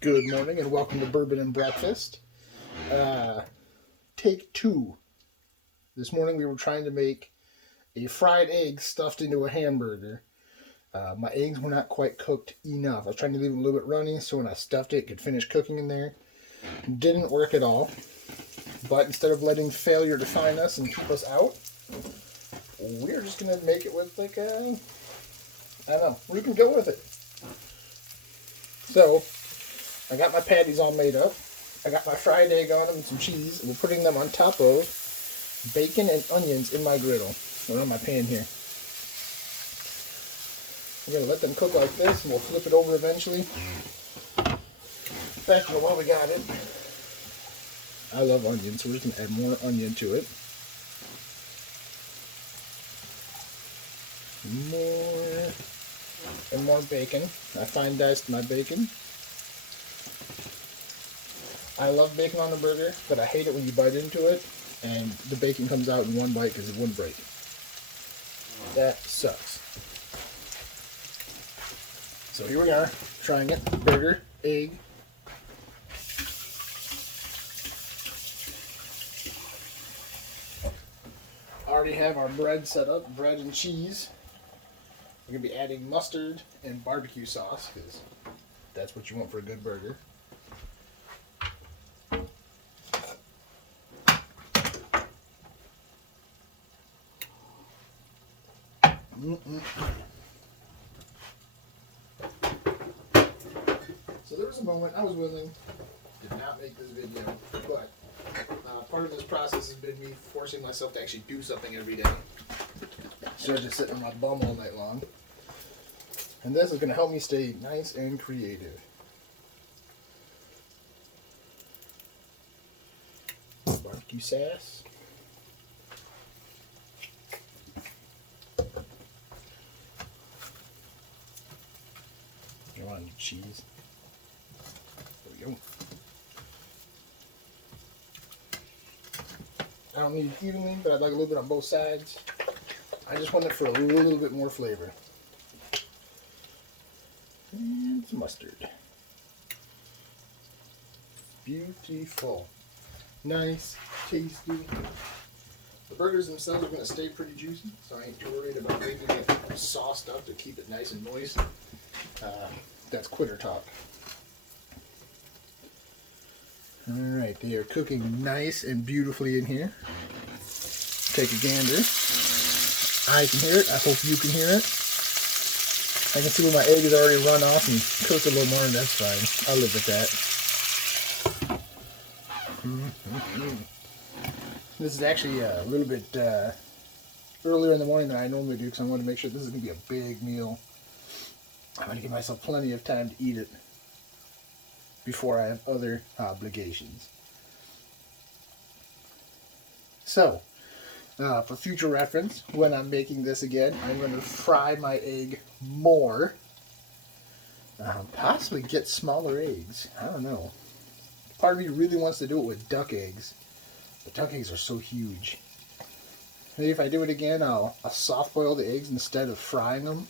Good morning and welcome to Bourbon and Breakfast. Take two. This morning we were trying to make a fried egg stuffed into a hamburger. My eggs were not quite cooked enough. I was trying to leave them a little bit runny so when I stuffed it could finish cooking in there. Didn't work at all. But instead of letting failure define us and keep us out, we're just going to make it with I don't know, we can go with it. So, I got my patties all made up. I got my fried egg on them and some cheese, and we're putting them on top of bacon and onions in my griddle, or on my pan here. We're going to let them cook like this, and we'll flip it over eventually. Back to while we got it. I love onions, so we're just going to add more onion to it. More and more bacon. I fine diced my bacon. I love bacon on a burger, but I hate it when you bite into it and the bacon comes out in one bite because it wouldn't break. That sucks. So here we are, trying it. Burger, egg. Already have our bread set up, bread and cheese. We're going to be adding mustard and barbecue sauce because that's what you want for a good burger. So there was a moment I was willing, did not make this video, but part of this process has been me forcing myself to actually do something every day. So just sitting on my bum all night long. And this is going to help me stay nice and creative. Barbecue sauce. You want any cheese? There we go. I don't need it evenly, but I'd like a little bit on both sides. I just want it for a little bit more flavor. And some mustard. Beautiful. Nice, tasty. The burgers themselves are going to stay pretty juicy, so I ain't too worried about making it sauced up to keep it nice and moist. That's quitter talk. Alright, they are cooking nice and beautifully in here. Take a gander. I can hear it. I hope you can hear it. I can see where my egg has already run off and cooked a little more, and that's fine. I'll live with that. This is actually a little bit earlier in the morning than I normally do because I want to make sure this is going to be a big meal. I'm going to give myself plenty of time to eat it before I have other obligations. So, for future reference, when I'm making this again, I'm going to fry my egg more. Possibly get smaller eggs. I don't know. Part of me really wants to do it with duck eggs. But duck eggs are so huge. Maybe if I do it again, I'll soft boil the eggs instead of frying them.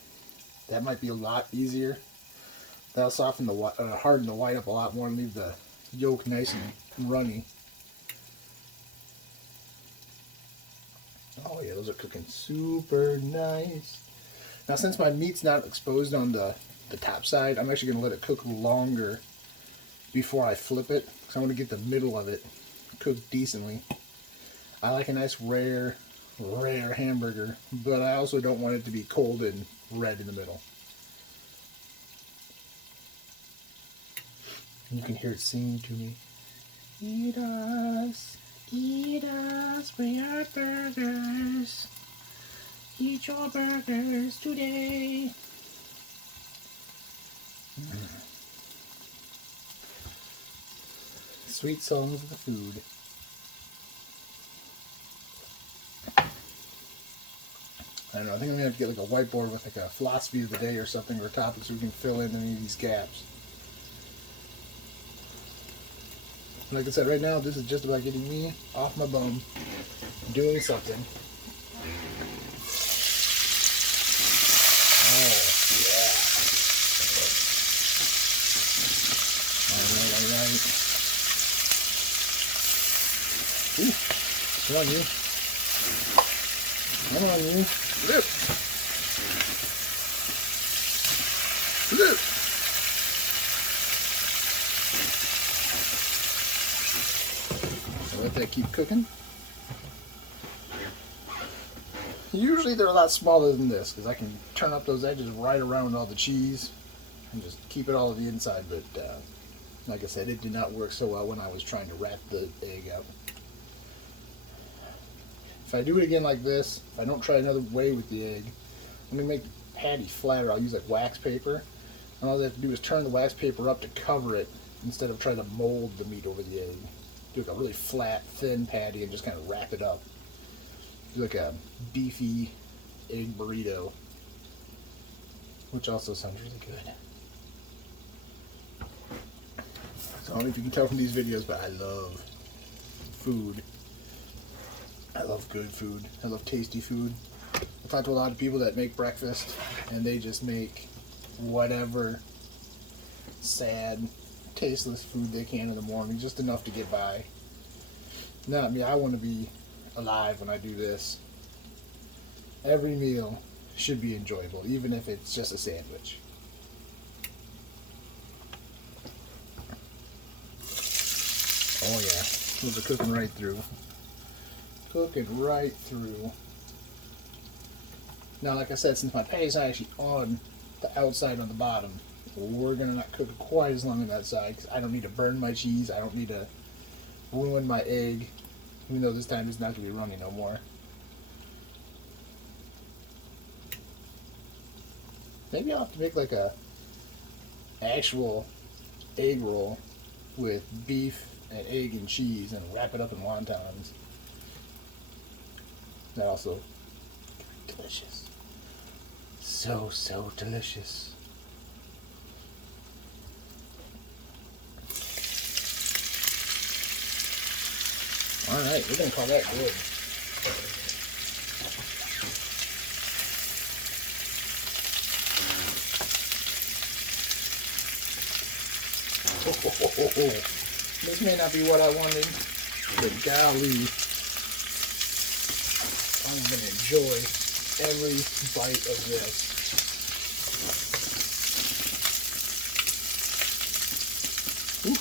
That might be a lot easier. That'll soften harden the white up a lot more and leave the yolk nice and runny. Oh yeah, those are cooking super nice. Now since my meat's not exposed on the top side, I'm actually going to let it cook longer before I flip it. Because I want to get the middle of it cooked decently. I like a nice rare hamburger, but I also don't want it to be cold and red in the middle. You can hear it singing to me. Eat us, we are burgers. Eat your burgers today. Sweet songs of the food. I don't know, I think I'm going to have to get like a whiteboard with like a philosophy of the day or something or a topic so we can fill in any of these gaps. Like I said, right now, this is just about getting me off my bum, doing something. Oh, yeah. Ooh, come on, you. Come on, you. Flip. Flip. So let that keep cooking. Usually they're a lot smaller than this because I can turn up those edges right around all the cheese and just keep it all on the inside, but like I said, it did not work so well when I was trying to wrap the egg up. If I do it again like this, if I don't try another way with the egg, I'm going to make the patty flatter. I'll use like wax paper, and all I have to do is turn the wax paper up to cover it instead of trying to mold the meat over the egg. Do like a really flat, thin patty and just kind of wrap it up. Do like a beefy egg burrito, which also sounds really good. So I don't know if you can tell from these videos, but I love food. I love good food. I love tasty food. I've talked to a lot of people that make breakfast, and they just make whatever sad, tasteless food they can in the morning, just enough to get by. Not me. I want to be alive when I do this. Every meal should be enjoyable, even if it's just a sandwich. Oh yeah, those are cooking right through. Cooking right through. Now, like I said, since my patty's not actually on the outside on the bottom, we're gonna not cook it quite as long on that side because I don't need to burn my cheese. I don't need to ruin my egg, even though this time it's not gonna be runny no more. Maybe I'll have to make like a actual egg roll with beef and egg and cheese and wrap it up in wontons. That also delicious. So delicious. Alright, we're gonna call that good. This may not be what I wanted, but golly, I'm going to enjoy every bite of this. Ooh.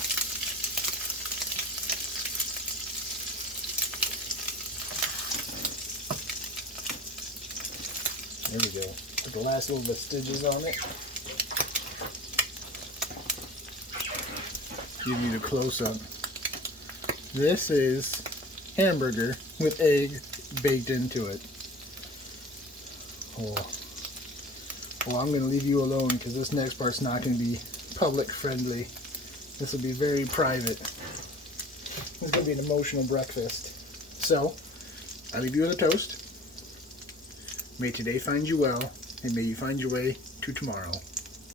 There we go. Put the last little vestiges on it. Give you the close-up. This is hamburger with egg baked into it. Oh, well, I'm going to leave you alone because this next part's not going to be public friendly. This will be very private. This is going to be an emotional breakfast. So, I leave you with a toast. May today find you well, and may you find your way to tomorrow.